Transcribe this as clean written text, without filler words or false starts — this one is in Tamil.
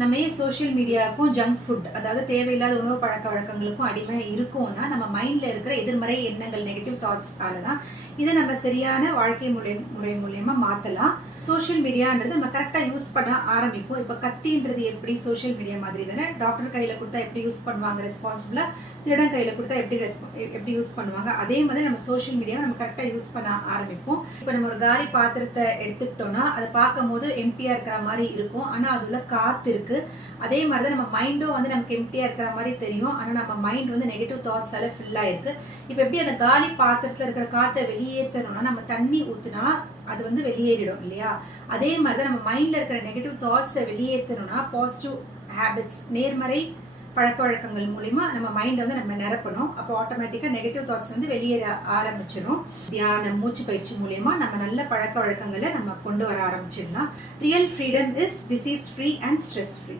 நம்ம ஏன் சோஷியல் மீடியாவுக்கும் ஜங்க் ஃபுட் அதாவது தேவையில்லாத உணவு பழக்க வழக்கங்களுக்கும் அடிமை இருக்கோம்னா நம்ம மைண்டில் இருக்கிற எதிர்மறை எண்ணங்கள் நெகட்டிவ் தாட்ஸ்னால தான் இதை நம்ம சரியான வாழ்க்கை முறை மூலயமா மாற்றலாம். சோஷியல் மீடியான்றது நம்ம கரெக்டாக யூஸ் பண்ண ஆரம்பிப்போம். இப்போ கத்தின்றது எப்படி சோஷியல் மீடியா மாதிரி தானே, டாக்டர் கையில் கொடுத்தா எப்படி யூஸ் பண்ணுவாங்க ரெஸ்பான்சிபிளாக, திருடன் கையில் கொடுத்தா எப்படி யூஸ் பண்ணுவாங்க, அதே மாதிரி நம்ம சோஷியல் மீடியாவை நம்ம கரெக்டாக யூஸ் பண்ண ஆரம்பிப்போம். இப்போ நம்ம ஒரு காலி பாத்திரத்தை எடுத்துக்கிட்டோம்னா அதை பார்க்கும் போது எம்டியாக இருக்கிற மாதிரி இருக்கும், ஆனால் அதுல காற்று இருக்குது. அதே மாதிரி தான் நம்ம மைண்டும் வந்து நமக்கு எம்டியாக இருக்கிற மாதிரி தெரியும், ஆனால் நம்ம மைண்ட் வந்து நெகட்டிவ் தாட்ஸால ஃபில்லாக இருக்குது. இப்போ எப்படி அந்த காலி பாத்திரத்தில் இருக்கிற காற்றை வெளியேற்றணும்னா நம்ம தண்ணி ஊற்றினா அது வந்து வெளியேறிடும் இல்லையா, அதே மாதிரி தான் நம்ம மைண்டில் இருக்கிற நெகட்டிவ் தாட்ஸை வெளியேற்றணும்னா பாசிட்டிவ் ஹேபிட்ஸ் நேர்மறை பழக்க வழக்கங்கள் மூலிமா நம்ம மைண்டை வந்து நம்ம நிரப்பணும். அப்போ ஆட்டோமேட்டிக்காக நெகட்டிவ் தாட்ஸ் வந்து வெளியேற ஆரம்பிச்சிடும். தியானம் மூச்சு பயிற்சி மூலிமா நம்ம நல்ல பழக்க வழக்கங்களை நம்ம கொண்டு வர ஆரம்பிச்சிடலாம். Real freedom is disease free and stress free.